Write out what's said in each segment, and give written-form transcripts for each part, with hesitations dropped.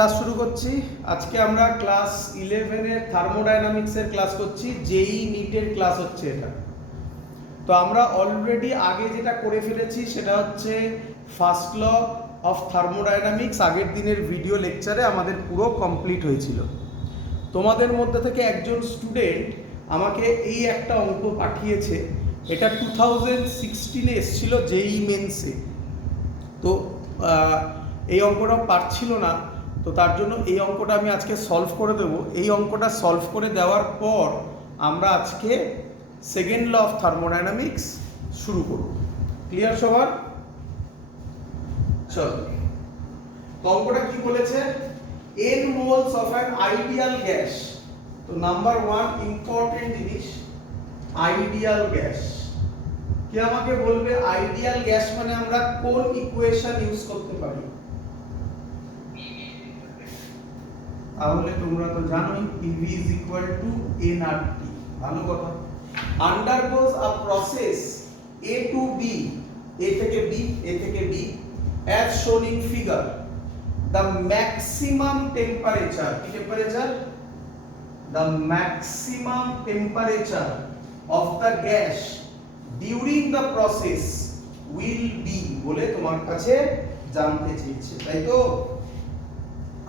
Class শুরু করছি। আজকে আমরা ক্লাস 11 এর থার্মোডাইনামিক্সের ক্লাস করছি। জেই নিটের ক্লাস হচ্ছে এটা। তো আমরা অলরেডি আগে যেটা করে ফেলেছি সেটা হচ্ছে ফার্স্ট ল অফ থার্মোডাইনামিক্স। আগের দিনের ভিডিও লেকচারে আমাদের পুরো কমপ্লিট হয়েছিল। তোমাদের মধ্যে থেকে একজন স্টুডেন্ট আমাকে এই একটা অঙ্ক পাঠিয়েছে। এটা 2016-এ এসেছিল জেই মেন্সে। তো এই অঙ্কটা পারছিল না, তো তার জন্য এই অঙ্কটা আমি আজকে সলভ করে দেব। এই অঙ্কটা সলভ করে দেওয়ার পর আমরা আজকে সেকেন্ড ল অফ থার্মোডাইনামিক্স শুরু করব। ক্লিয়ার সবার? চলো, তো অঙ্কটা কি বলেছে? n moles of an ideal gas. তো নাম্বার 1 ইম্পর্টেন্ট জিনিস, আইডিয়াল গ্যাস। কে আমাকে বলবে আইডিয়াল গ্যাস মানে আমরা কোন ইকুয়েশন ইউজ করতে পারি? তাহলে তোমরা তো জানোই PV is equal to nRT। ভালো কথা। undergoes a process A to B, A থেকে B, A থেকে B as shown in figure, the maximum temperature, কি temperature? The maximum temperature of the gas during the process will be বলে তোমার কাছে জানতে চেয়েছে, তাই তো?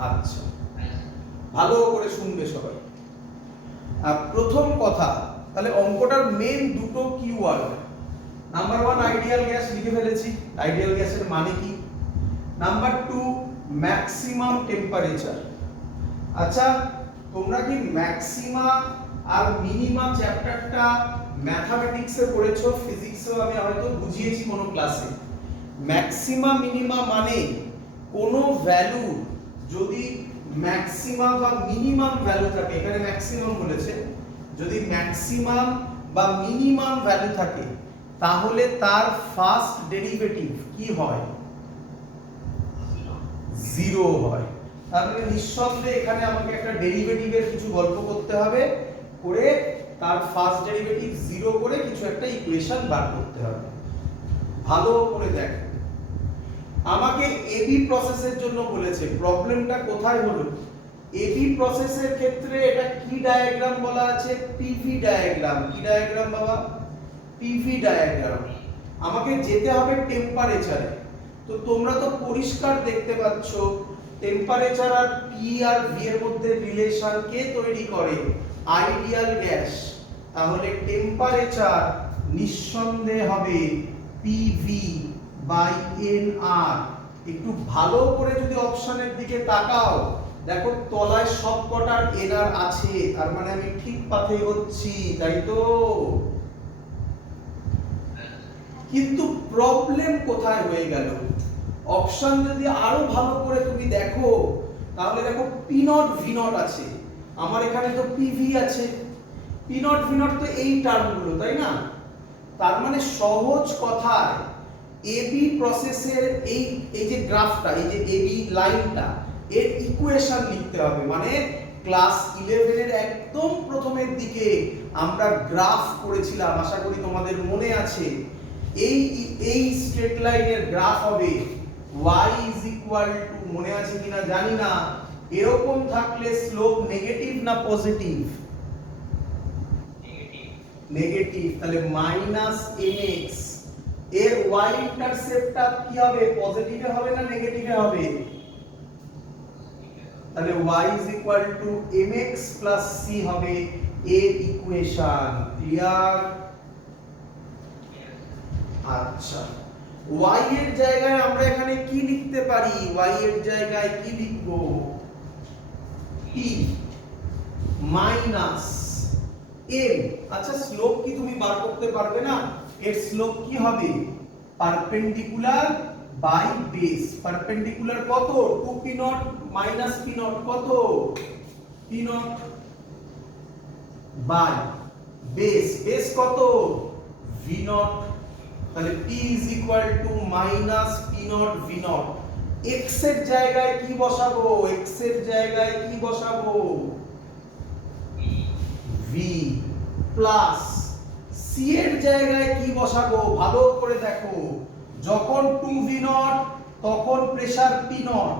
আচ্ছা, ভালো করে শুনবে সবাই। প্রথম কথা, তাহলে অঙ্কটার মেন দুটো কিওয়ার্ড। নাম্বার 1 আইডিয়াল গ্যাস লিখে ফেলেছি, আইডিয়াল গ্যাসের মানে কি। Number 2 maximum temperature. আচ্ছা, তোমরা কি ম্যাক্সিমা আর মিনিমা চ্যাপ্টারটা ম্যাথমেটিক্সে পড়েছো? ফিজিক্সেও আমি হয়তো বুঝিয়েছি কোনো ক্লাসে। ম্যাক্সিমা মিনিমা মানে কোনো ভ্যালু যদি ম্যাক্সিমাম বা মিনিমাম ভ্যালু থাকে, এখানে ম্যাক্সিমাম বলেছে, যদি ম্যাক্সিমাম বা মিনিমাম ভ্যালু থাকে তাহলে তার ফার্স্ট ডেরিভেটিভ কি হয়? জিরো হয়। তাহলে নিঃসন্দেহে এখানে আমাকে একটা ডেরিভেটিভের কিছু গল্প করতে হবে, করে তার ফার্স্ট ডেরিভেটিভ জিরো করে কিছু একটা ইকুয়েশন বার করতে হবে। ভালো করে দেখো, আমাকে এবি প্রসেসের জন্য বলেছে। প্রবলেমটা কোথায় হলো? এবি প্রসেসের ক্ষেত্রে এটা কি ডায়াগ্রাম বলা আছে? PV diagram. কি ডায়াগ্রাম বাবা? PV diagram. আমাকে যেতে হবে টেম্পারেচারে। তো তোমরা তো পরিষ্কার দেখতে পাচ্ছ টেম্পারেচার আর পি আর ভি এর মধ্যে রিলেশন কে তৈরি করে? Ideal gas. তাহলে টেম্পারেচার নিঃসন্দেহে হবে পিভি বাই এনআর। একটু ভালো করে যদি অপশনের দিকে তাকাও, দেখো তলায় সব কটার এনআর আছে, তার মানে আমি ঠিক পথে এগোচ্ছি, তাই তো? কিন্তু প্রবলেম কোথায় হয়ে গেল? অপশন যদি আরো ভালো করে তুমি দেখো, তাহলে দেখো পি নট ভি নট আছে, আমার এখানে তো পিভি আছে। পি নট ভি নট তো এই টার্মগুলো, তাই না? তার মানে সহজ কথায় এবি প্রসেসের এই যে গ্রাফটা, এই যে এবি লাইনটা, এর ইকুয়েশন লিখতে হবে। মানে ক্লাস 11 এর একদম প্রথমের দিকে আমরা গ্রাফ করেছিলাম, আশা করি তোমাদের মনে আছে। এই স্ট্রেট লাইনের গ্রাফ হবে y is equal to, মনে আছে কিনা জানি না, এরকম থাকলে স্লোপ নেগেটিভ না পজিটিভ? নেগেটিভ। তাহলে মাইনাস mx এর y ইন্টারসেপ্টটা কি হবে? পজিটিভে হবে না নেগেটিভে হবে? তাহলে y is equal to mx plus c হবে এর ইকুয়েশন। ক্লিয়ার? আচ্ছা, y এর জায়গায় আমরা এখানে কি লিখতে পারি? y এর জায়গায় কি লিখব? p minus m। আচ্ছা, স্লোপ কি তুমি বার করতে পারবে না? এর স্লোপ কি হবে? Perpendicular by base. পারপেন্ডিকুলার কত? 2p nought minus p nought কত? p nought by base. Base কত? v nought. তাহলে p is equal to minus p nought v nought. x এর জায়গায় কি বসাবো? x এর জায়গায় কি বসাবো? v প্লাস c এর জায়গায় কি বসাবো? ভালো করে দেখো, যখন 2v নট তখন প্রেসার p নট,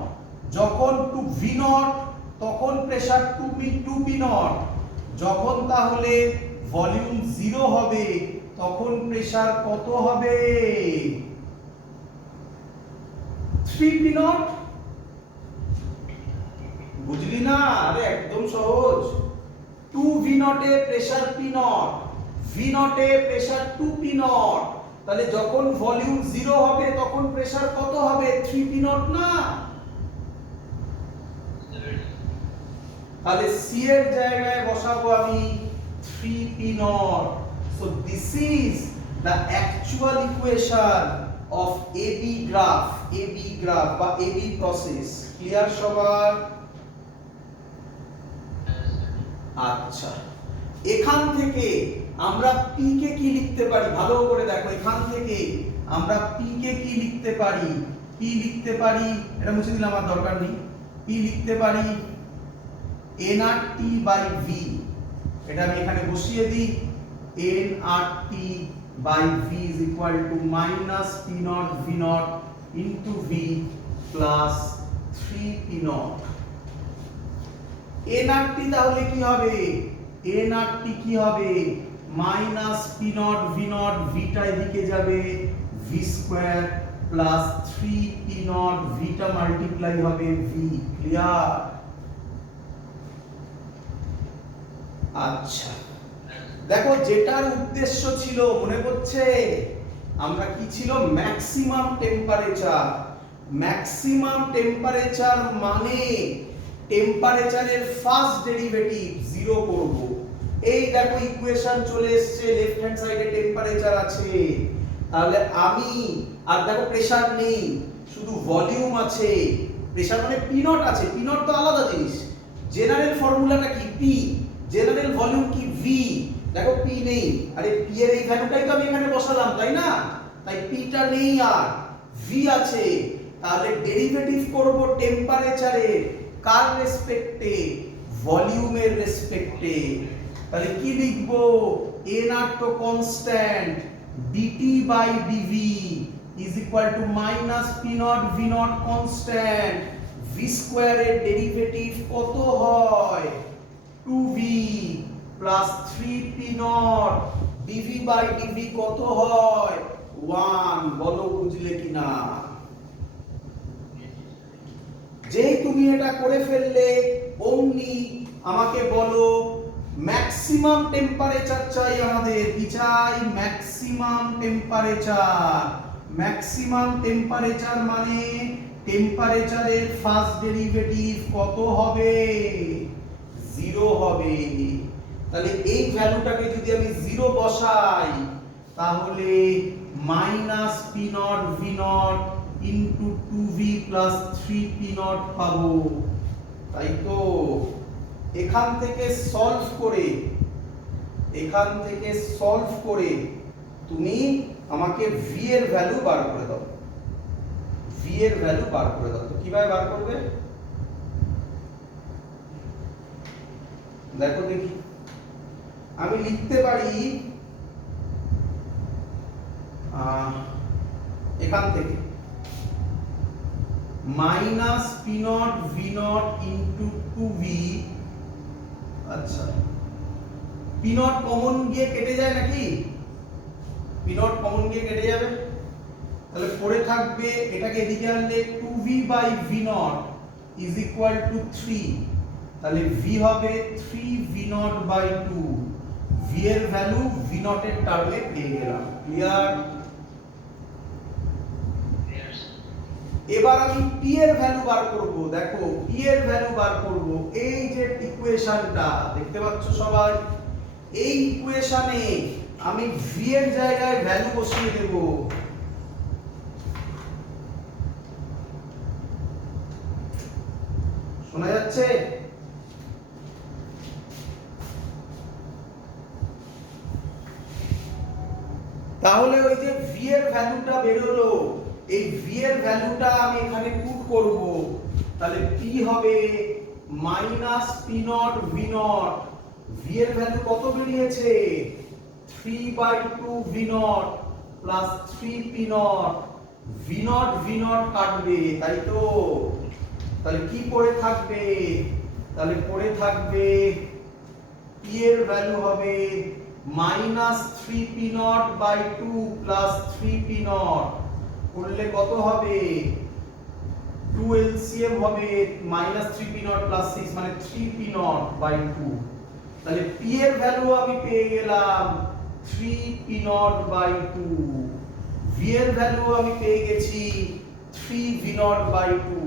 যখন টু ভি নট তখন প্রেসার টু পি নট, যখন তাহলে ভলিউম 0 হবে তখন প্রেসার কত হবে? 3 পি নট। বুঝলি না? আরে একদম সহজ। 2 ভি নটে প্রেসার পি নট, ভি নটে প্রেসার 2 পি নট, তাহলে যখন ভলিউম 0 হবে তখন প্রেসার কত হবে? 3 পি নট না? তাহলে সি এর জায়গায় বসাবো আমি 3 P nought. So this is the actual equation of AB graph বা এবি প্রসেস। ক্লিয়ার সবার? আচ্ছা, এখান থেকে আমরা পি কে কি লিখতে পারি? ভালো করে দেখো, এখান থেকে আমরা পি কে কি লিখতে পারি? পি লিখতে পারি, এটা মুছে দিলাম, আমার দরকার নেই। পি লিখতে পারি N R T by V, এটা আমি এখানে বসিয়ে দিই। N R T by V is equal to minus P naught V naught into V plus 3 P naught. N R T তাহলে কি হবে? এন আর টি কি হবে? Minus P naught V naught, ভিটা এদিকে যাবে, V square plus 3 P naught, ভিটা multiply হবে ভি। ক্লিয়ার? আচ্ছা, দেখো যেটার উদ্দেশ্য ছিল মনে পড়ছে, আমরা কি ছিল? Maximum temperature. ম্যাক্সিমাম টেম্পারেচার মানে টেম্পারেচারের ফার্স্ট ডেরিভেটিভ 0 করব। এই দেখো ইকুয়েশন চলে এসেছে, লেফট হ্যান্ড সাইডে টেম্পারেচার আছে, তাহলে আমি, আর দেখো প্রেসার নেই, শুধু ভলিউম আছে। প্রেসার মানে পি নট আছে, পি নট তো আলাদা জিনিস। জেনারেল ফর্মুলাটা কি? পি। জেনারেল ভলিউম কি? ভি। দেখো পি নেই, আরে পি এর এই ভ্যালুটাই তো আমি এখানে বসালাম, তাই না? তাই পিটা নেই, আর ভি আছে। তাহলে ডেরিভেটিভ করব টেম্পারেচারের কার রেসপেক্টে? ভলিউমের রেসপেক্টে। তাহলে কি লিখব? এন আর তো constant, dT by dV is equal to minus P naught V naught constant, V স্কয়ারের ডেরিভেটিভ কত হয়? 2v plus 3p naught, dv by dv কত হয়? 1। বলো বুঝলে কিনা? যেই তুমি এটা করে ফেললে অমনি আমাকে বলো ম্যাক্সিমাম টেম্পারেচার চাই আমাদের। কি চাই? Maximum temperature. ম্যাক্সিমাম টেম্পারেচার মানে টেম্পারেচারের ফার্স্ট ডেরিভেটিভ কত হবে? 0 হবে। তাহলে এই ভ্যালুটাকে যদি আমি 0 বসাই তাহলে minus P naught V not into 2v plus 3p not পাবো, তাই তো? এখান থেকে সলভ করে তুমি আমাকে v এর ভ্যালু বার করে দাও। v এর ভ্যালু বার করে দাও। তো কিভাবে বার করবে? দেখো দেখি, আমি লিখতে পারি এখান থেকে minus P naught V naught into 2v। আচ্ছা, পি নট কমন গিয়ে কেটে যায় নাকি? পি নট কমন গিয়ে কেটে যাবে, তাহলে পড়ে থাকবে, এটাকে এদিকে আনলে 2v by v nought is equal to 3। তাহলে v হবে 3v নট বাই 2। v এর ভ্যালু v নট এর টার্মে পেয়ে গেলাম। ক্লিয়ার? এবার আমি p এর ভ্যালু বার করব। দেখো p এর ভ্যালু বার করব, এই যে ইকুয়েশনটা দেখতে পাচ্ছ সবাই, এই ইকুয়েশনে আমি v এর জায়গায় ভ্যালু বসিয়ে দেব। শোনা যাচ্ছে? তাহলে ওই যে v এর ভ্যালুটা বের হলো, এই v এর ভ্যালুটা আমি এখানে পুট করব। তাহলে p হবে minus P naught V not. v এর ভ্যালু কত বেরিয়েছে? 3/2 V naught plus 3 P naught. V not কাটবে, তাই তো? তাহলে কি পড়ে থাকবে? তাহলে পড়ে থাকবে p এর ভ্যালু হবে -3p0/2 প্লাস 3p0 করলে কত হবে? 2 LCM হবে -3p0 প্লাস 6 মানে 3p0/2। তাহলে p এর ভ্যালু আমি পেয়ে গেলাম 3p0/2, v এর ভ্যালু আমি পেয়ে গেছি 3v0/2।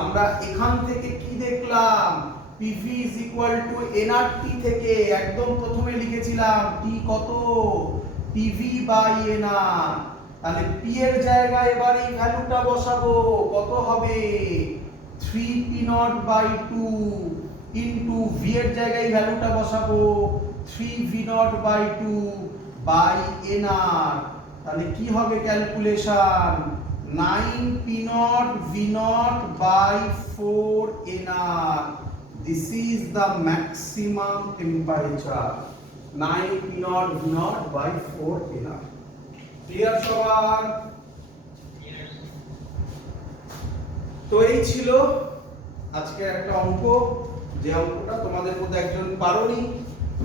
আমরা এখান থেকে কি দেখলাম? pv nRT থেকে একদম প্রথমে লিখেছিলাম t কত? pv/nr। তাহলে p এর জায়গায় এবার এই ভ্যালুটা বসাবো, কত হবে? 3p0/2 ইনটু v এর জায়গায় ভ্যালুটা বসাবো 3v0/2 বাই nr। তাহলে কি হবে calculation? 9p0 v0 by 4 nr. This is the maximum temperature. 9p0 v0 by 4 nr. Clear সবার? তো এই ছিল আজকে একটা অঙ্ক, যে অঙ্কটা তোমাদের মধ্যে একজন পারোনি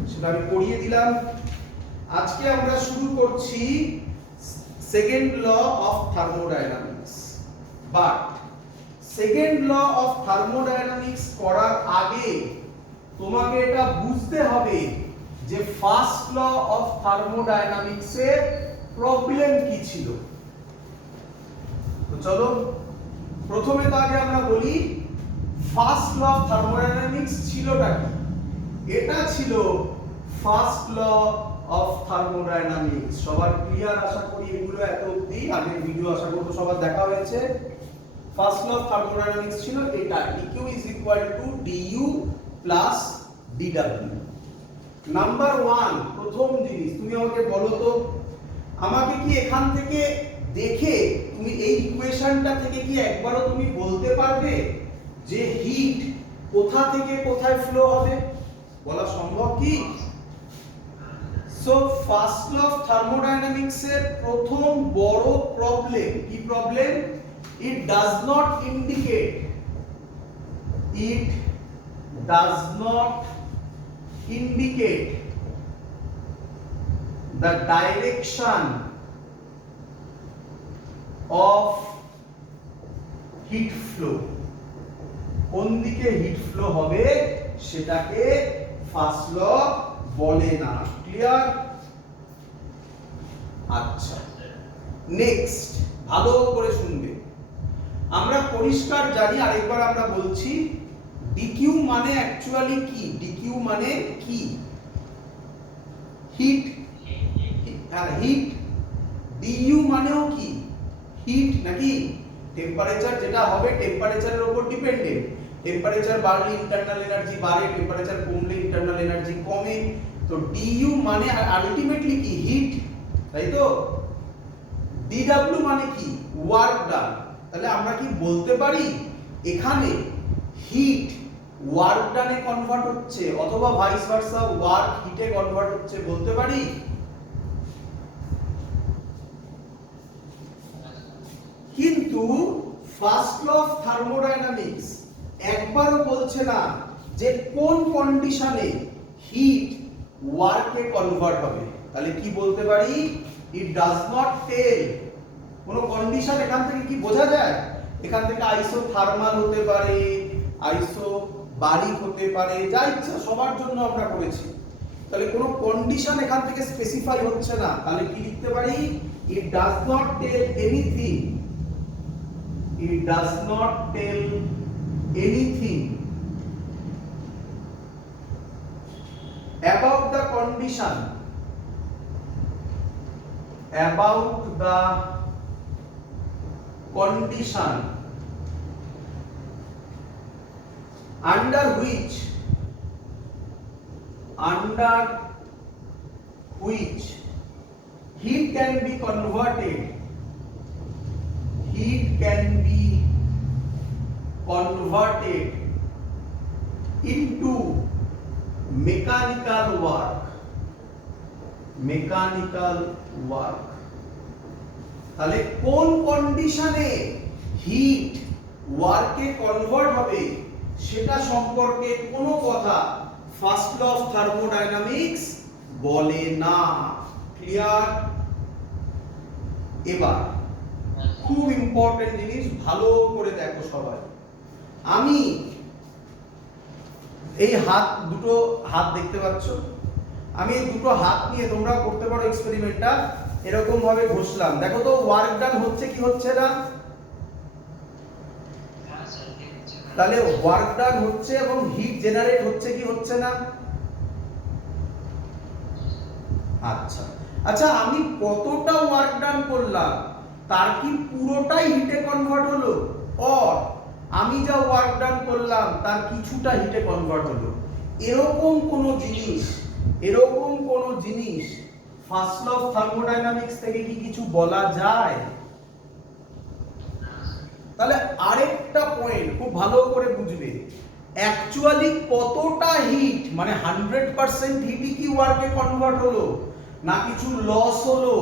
সেটা আমি পড়িয়ে দিলাম। আজকে আমরা শুরু করছি second law of thermodynamics. But second law of thermodynamics করার আগে তোমাকে এটা বুঝতে হবে যে ফার্স্ট ল অফ থার্মোডায়নামিক্স এর প্রবলেম কি ছিল। তো চলো প্রথমে তো আগে আমরা বলি ফার্স্ট ল অফ থার্মোডায়নামিক্স ছিলটা কি। এটা ছিল ফার্স্ট ল অফ থার্মোডায়নামিক্স। সবার ক্লিয়ার আশা করি এগুলো এত অবধি, আগের ভিডিও আশা করব সবার দেখা হয়েছে। ফার্স্ট ল অফ থার্মোডায়নামিক্স ছিল এটা, dq du plus dw। Number 1 প্রথম জিনিস তুমি আমাকে বলো তো, আমাকে কি এখান থেকে দেখে তুমি এই ইকুয়েশনটা থেকে কি একবারও তুমি বলতে পারবে যে হিট কোথা থেকে কোথায় ফ্লো হবে? বলা সম্ভব কি? So first law of thermodynamics এর প্রথম বড় প্রবলেম কি problem? It does not indicate the direction of heat flow। কোন দিকে হিট ফ্লো হবে সেটাকে ফার্স্ট ল বলে না। ক্লিয়ার? আচ্ছা, নেক্সট ভালো করে শুনবে। আমরা পরিষ্কার জানি, আরেকবার আমরা বলছি, dq মানে অ্যাকচুয়ালি কি? dq মানে কি? হিট। আর হিট du মানেও কি? হিট নাকি? টেম্পারেচার যেটা হবে টেম্পারেচারের উপর ডিপেন্ডেন্ট। টেম্পারেচার বাড়লে ইন্টারনাল এনার্জি বাড়ে, টেম্পারেচার কমলে ইন্টারনাল এনার্জি কমে। তো du মানে আলটিমেটলি কি? হিট, তাই তো? dw মানে কি? ওয়ার্ক ডান। তাহলে আমরা কি বলতে পারি এখানে হিট ওয়ার্ক ডানে কনভার্ট হচ্ছে, অথবা ভাইস ভার্সা ওয়ার্ক হিটে কনভার্ট হচ্ছে, বলতে পারি? কিন্তু ফার্স্ট ল অফ থার্মোডায়নামিক্স একবারও বলছে না যে কোন কন্ডিশনে হিট ওয়ার্কে কনভার্ট হবে। তাহলে কি বলতে পারি? ইট ডাজ নট টেল কোন কন্ডিশন। এখান থেকে কি বোঝা যায়? এখান থেকে আইসোথার্মাল হতে পারে, আইসোবারিক হতে পারে, যা ইচ্ছা সবার জন্য আমরা করেছি। তাহলে কোন কন্ডিশন এখান থেকে স্পেসিফাই হচ্ছে না। তাহলে কি লিখতে পারি? It does not tell anything, it does not tell anything about the condition under which heat can be converted into mechanical work। তাহলে কোন কন্ডিশনে হিট ওয়ার্কে কনভার্ট হবে সেটা সম্পর্কে কোনো কথা ফার্স্ট ল অফ থার্মোডাইনামিক্স বলে না। ক্লিয়ার? এবার খুব ইম্পর্টেন্ট জিনিস, ভালো করে দেখো সবাই। আমি এই দুটো হাত দেখতে পাচ্ছ, আমি এই দুটো হাত নিয়ে তোমরা করতে পারো এক্সপেরিমেন্টটা, এরকম ভাবে ঘষলাম, দেখো তো ওয়ার্ক ডান হচ্ছে কি হচ্ছে না? তাহলে ওয়ার্ক ডান হচ্ছে এবং হিট জেনারেট হচ্ছে কি হচ্ছে না? আচ্ছা আচ্ছা, আমি কতটা ওয়ার্ক ডান করলাম তার কি পুরোটাই হিটে কনভার্ট হলো? অর আমি যা ওয়ার্ক ডান করলাম তার কিছুটা হিটে কনভার্ট হলো? এরকম কোন জিনিস ফার্স্ট ল অফ থার্মোডাইনামিক্স থেকে কি কিছু বলা যায়? তাহলে আরেকটা পয়েন্ট খুব ভালো করে বুঝবে, অ্যাকচুয়ালি কতটা হিট, মানে 100% হিটই কি ওয়ার্কে কনভার্ট হলো না কিছু লস হলো,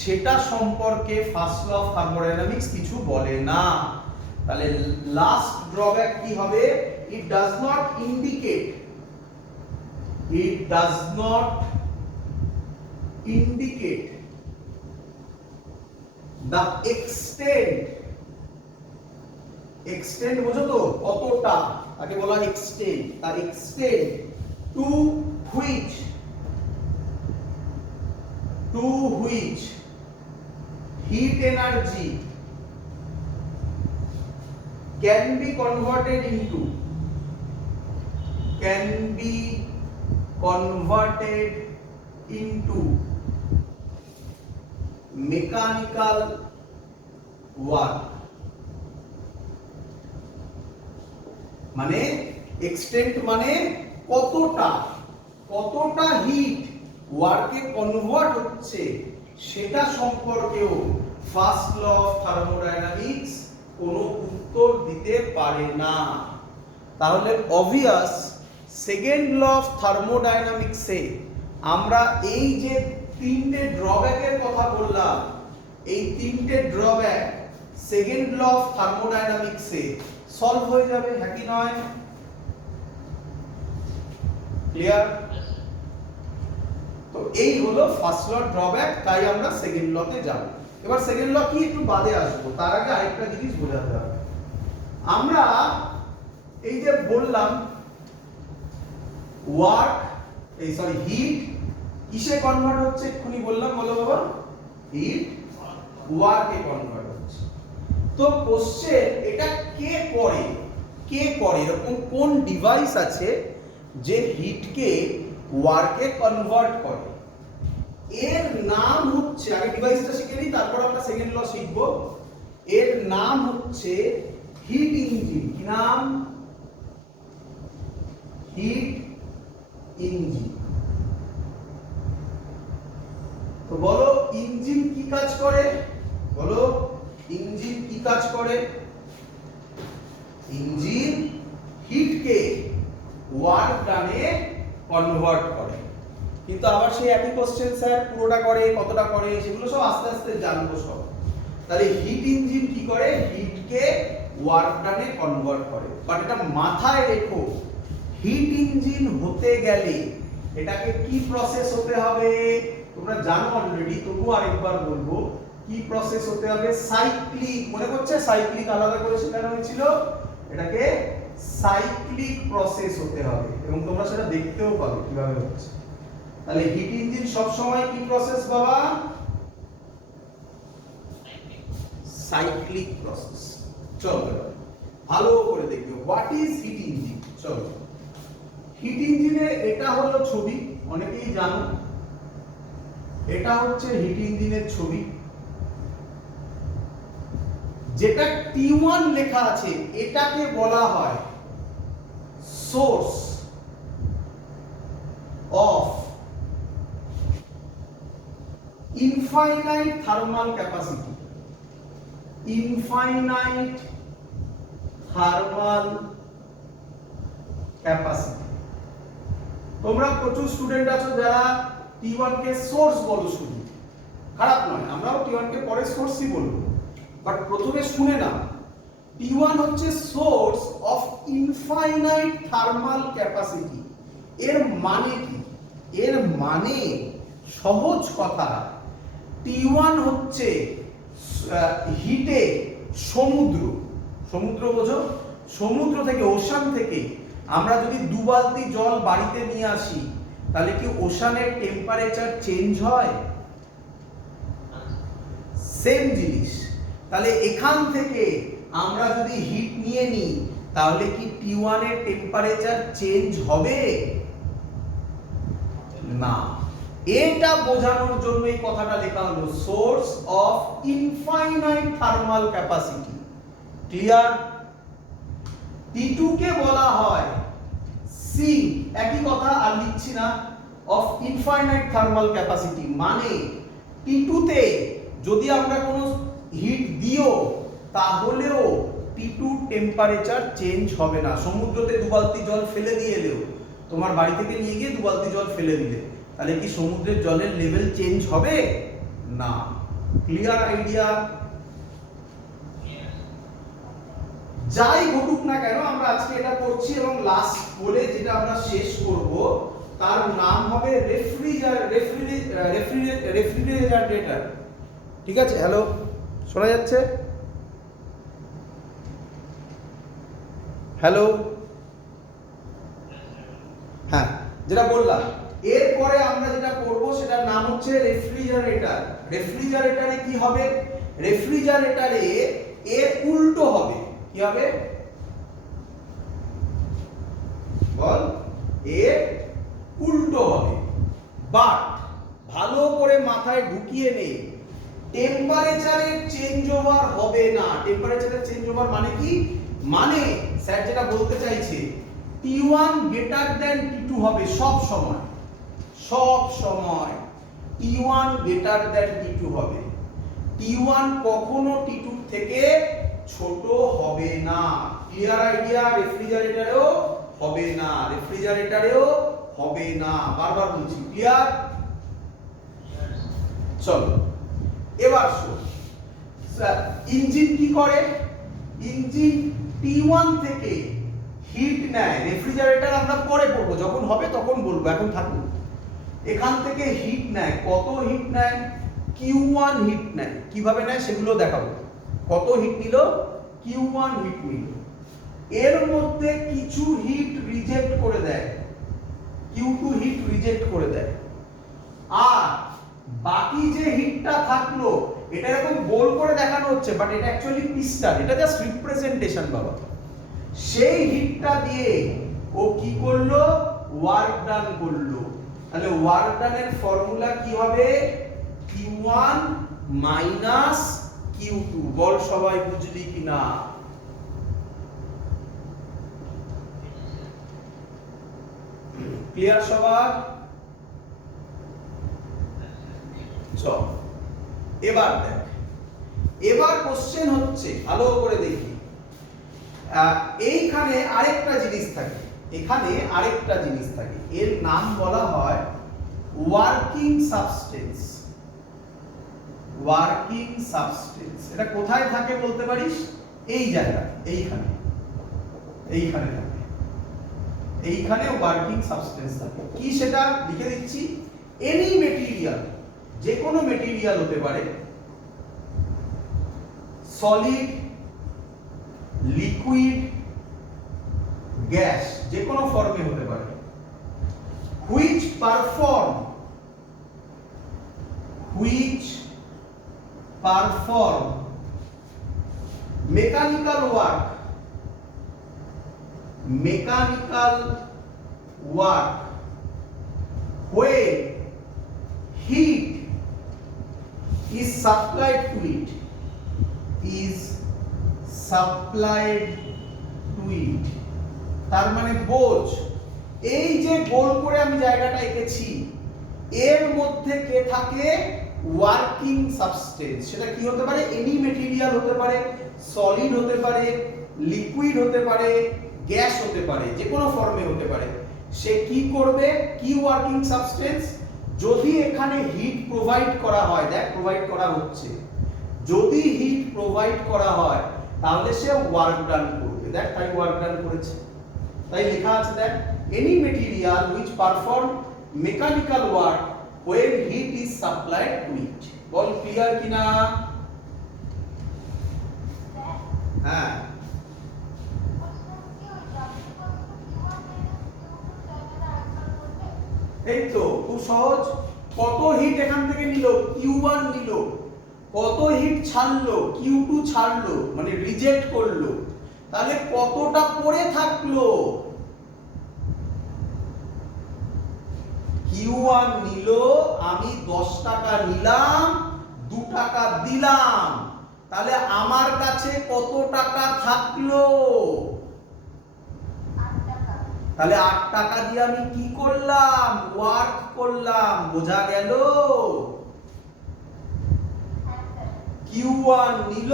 সেটা সম্পর্কে ফার্স্ট ল অফ থার্মোডাইনামিক্স কিছু বলে না। তাহলে লাস্ট ড্রব্যাক কি হবে? ইট does not indicate the extent বোঝো তো, কতটা, আগে বলা extent, the extent to which heat energy can be converted into mechanical work। মানে এক্সটেন্ট মানে কতটা হিট ওয়ার্কে কনভার্ট হচ্ছে সেটা সম্পর্কেও ফার্স্ট ল অফ থার্মোডাইনামিক্স কোনো উত্তর দিতে পারে না। তাহলে অবভিয়াস সেকেন্ড ল অফ থার্মোডাইনামিক্সে আমরা এই যে তিনটে ড্রব্যাকের কথা বললাম, এই তিনটে ড্রব্যাক সেকেন্ড ল অফ থার্মোডাইনামিক্সে সলভ হয়ে যাবে, হ্যাঁ কি নয়? ক্লিয়ার? তো এই হলো ফার্স্ট ল ড্রব্যাক, তাই আমরা সেকেন্ড লতে যাব। এবার সেকেন্ড ল কি একটু বাদে আসবো, তার আগে আরেকটা জিনিস বোঝাতে হবে। আমরা এই যে বললাম হিট কিসে কনভার্ট হচ্ছে, এক্ষুনি বললাম, বলো বাবা, হিট ওয়ার্কে কনভার্ট হচ্ছে। তো কোশ্চেন, এটা কে করে, এরকম কোন ডিভাইস আছে যে হিটকে ওয়ার্কে কনভার্ট করে? এর নাম হচ্ছে, আগে ডিভাইসটা শিখে নিই, তারপর আমরা সেকেন্ড ল শিখব। এর নাম হচ্ছে হিট ইঞ্জিন। কি নাম? Hit engine. তো বলো ইঞ্জিন কি কাজ করে? বলো ইঞ্জিন কি কাজ করে? ইঞ্জিন হিটকে ওয়ার্ক ডানে কনভার্ট করে। কিন্তু আবার সেই একই কোশ্চেন, স্যার পুরোটা করে, কতটা করে, সেগুলো সব আস্তে আস্তে জানবো সব। তাহলে হিট ইঞ্জিন কি করে? হিটকে ওয়ার্ক ডানে কনভার্ট করে। বাট এটা মাথায় রেখো, হিট ইঞ্জিন হতে গেলে এটাকে কি প্রসেস হতে হবে? তোমরা জানো অলরেডি, তবুও আরেকবার বলবো, কি প্রসেস হতে হবে? সাইক্লিক। মনে করছে সাইক্লিক আলাদা করে শেখানো হয়েছিল, এটাকে সাইক্লিক প্রসেস হতে হবে এবং তোমরা সেটা দেখতেও পাবে কিভাবে হচ্ছে। তাহলে হিট ইঞ্জিন সব সময় কি প্রসেস বাবা? Cyclic process. চলো ভালো করে দেখো হোয়াট ইজ হিট ইঞ্জিন। চলো, হিট ইঞ্জিনের এটা হলো ছবি, অনেকেই জানো, এটা হচ্ছে হিট ইঞ্জিনের ছবি। যেটা T1 লেখা আছে এটাকে বলা হয় source of infinite thermal capacity. Infinite thermal capacity. তোমরা প্রচুর স্টুডেন্ট আছো যারা T1 কে সোর্স বলো, শুধু খারাপ নয়, আমরাও T1 কে পরে সোর্সই বলবো, বাট প্রথমে শুনে নাও T1 হচ্ছে source of infinite thermal capacity. এর মানে কি? এর মানে সহজ কথা, T1 হচ্ছে হিটে সমুদ্র, সমুদ্র বোঝো, সমুদ্র থেকে, ওশান থেকে আমরা যদি 2 বালতি জল বাড়িতে নিয়ে আসি, তাহলে কি ওশানের টেম্পারেচার চেঞ্জ হয়? সেম জিনিস। তাহলে এখান থেকে আমরা যদি হিট নিয়ে নিই, তাহলে কি T1 এর টেম্পারেচার চেঞ্জ হবে? না। এটা বোঝানোর জন্য এই কথাটা লেখা হলো, source of infinite thermal capacity. Clear? T2 কে বলা হয় সি, একই কথা আর লিখছি না, অফ ইনফাইনাইট থার্মাল ক্যাপাসিটি। মানে T2 তে যদি আমরা কোনো হিট দিও, তাহলেও T2 টেম্পারেচার চেঞ্জ হবে না। সমুদ্রতে 2 বালতি জল ফেলে দিয়ে এলেও, তোমার বাড়ি থেকে নিয়ে গিয়ে 2 বালতি জল ফেলে দিলে, তাহলে কি সমুদ্রের জলের লেভেল চেঞ্জ হবে? না। Clear idea? যাই ঘটুক না কেন, আমরা আজকে এটা করছি এবং লাস্ট বলে যেটা আমরা শেষ করব তার নাম হবে রেফ্রিজারেটর। ঠিক আছে? হ্যালো, শোনা যাচ্ছে? হ্যালো, হ্যাঁ, যেটা বললাম, এরপরে আমরা যেটা করব সেটার নাম হচ্ছে রেফ্রিজারেটর। রেফ্রিজারেটরে কি হবে? রেফ্রিজারেটরে এর উল্টো হবে। কি হবে? বল। এর উল্টো হবে। বাট ভালো করে মাথায় ঢুকিয়ে নে, টেম্পারেচারের চেঞ্জ ওভার হবে না। টেম্পারেচারের চেঞ্জ ওভার মানে কি? মানে স্যার যেটা বলতে চাইছে, T1 গ্রেটার দ্যান T2 হবে সব সময়, সব সময় T1 গ্রেটার দ্যান T2 হবে। T1 কখনো T2 থেকে ছোট হবে না। Clear idea? রেফ্রিজারেটরেও হবে না, রেফ্রিজারেটরেও হবে না, বারবার বলছি। ক্লিয়ার? চলো এবার শোন, ইঞ্জিন কি করে? ইঞ্জিন T1 থেকে হিট নেয়। রেফ্রিজারেটর আমরা পরে পড়বো, যখন হবে তখন বলবো, এখন থাকুন। এখান থেকে হিট নেয়। কত হিট নেয়? Q1 হিট নেয়। কিভাবে নেয় সেগুলো দেখাবো। কত হিট নিল? Q1 হিট নিল। এর মধ্যে কিছু হিট রিজেক্ট করে দেয়, Q2 হিট রিজেক্ট করে দেয়। আর বাকি যে হিটটা থাকলো, এটা এরকম গোল করে দেখানো হচ্ছে, বাট এটা অ্যাকচুয়ালি পিস্টন, এটা জাস্ট রিপ্রেজেন্টেশন বাবা। সেই হিটটা দিয়ে ও কি করলো? ওয়ার্ক ডান করলো। তাহলে ওয়ার্ক ডানের ফর্মুলা কি হবে? Q1 minus Q2। বল সবাই বুঝলি কিনা? ক্লিয়ার সবার? চল এবার দেখ, এবার কোশ্চেন হচ্ছে, ভালো করে দেখি, এইখানে আরেকটা জিনিস থাকে, এখানে আরেকটা জিনিস থাকে, এর নাম বলা হয় ওয়ার্কিং সাবস্টেন্স। ওয়ার্কিং সাবস্টেন্স এটা কোথায় থাকে বলতে পারিস? এই জায়গা, এইখানে, এইখানে থাকে, এইখানে ওয়ার্কিং সাবস্টেন্স থাকে। কি সেটা লিখে দিচ্ছি, এনি মেটেরিয়াল, যে কোনো মেটেরিয়াল হতে পারে, সলিড, লিকুইড, গ্যাস, যে কোনো ফর্মে হতে পারে, which perform mechanical work when heat is supplied to it, তার মানে বোঝ, এই যে গোল করে আমি জায়গাটা এঁকেছি, এর মধ্যে কে থাকে? Working substance. সেটা কি হতে পারে? এনি মেটেরিয়াল হতে পারে, সলিড হতে পারে, লিকুইড হতে পারে, গ্যাস হতে পারে, যে কোনো ফর্মে হতে পারে। সে কি করবে? কি ওয়ার্কিং সাবস্টেন্স? যদি এখানে হিট প্রোভাইড করা হয়, দেখ প্রোভাইড করা হচ্ছে, যদি হিট প্রোভাইড করা হয়, তাহলে সে ওয়ার্ক ডান করবে। দেখ তাই ওয়ার্ক ডান করেছে, তাই লেখা আছে দেখ any material which perform mechanical work when heat is supplied to it। Ball clear কিনা? হ্যাঁ এই তো খুব সহজ। কত হিট এখান থেকে নিল? Q1 নিল। কত হিট ছাড়লো? Q2 ছাড়লো, মানে রিজেক্ট করলো। তাহলে কতটা পড়ে থাকলো? Q1 নিল, আমি 10 টাকা নিলাম, 2 টাকা দিলাম, তাহলে আমার কাছে কত টাকা থাকলো? তাহলে 8 টাকা দিয়ে আমি কি করলাম? ওয়ার্ক করলাম। বোঝা গেল? Q1 নিল,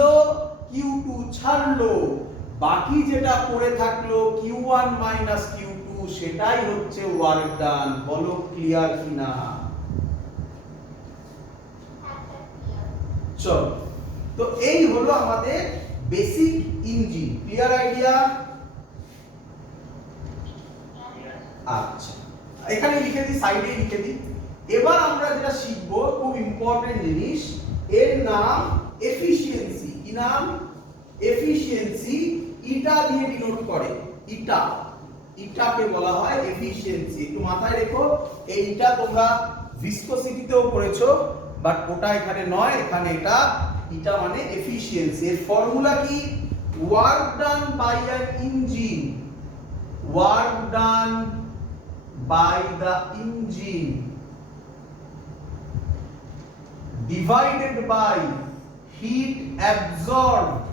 Q2 ছাড়লো, বাকি যেটা পড়ে থাকলো Q1 মাইনাস Q2 সেটাই হচ্ছে ওয়ার্ক ডান। বলো ক্লিয়ার কিনা? চল, তো এই হলো আমাদের বেসিক ইঞ্জিন। Clear idea? আচ্ছা, এখানে লিখে দিই, সাইডে লিখে দিই। এবার আমরা যেটা শিখবো খুব ইম্পর্টেন্ট জিনিস, এর নাম এফিশিয়েন্সি। কি নাম? এফিশিয়েন্সি। ইটা দিয়ে ডিনোট করে। ইটা, ইটাকে বলা হয় এফিশিয়েন্সি। একটু মাথায় রেখো, এইটা তোমরা ভিসকোসিটিতেও পড়েছো, বাট ওটা এখানে নয়, এখানে এটা ইটা মানে এফিশিয়েন্সি। এর ফর্মুলা কি? Work done by an engine, work done by the engine divided by heat absorbed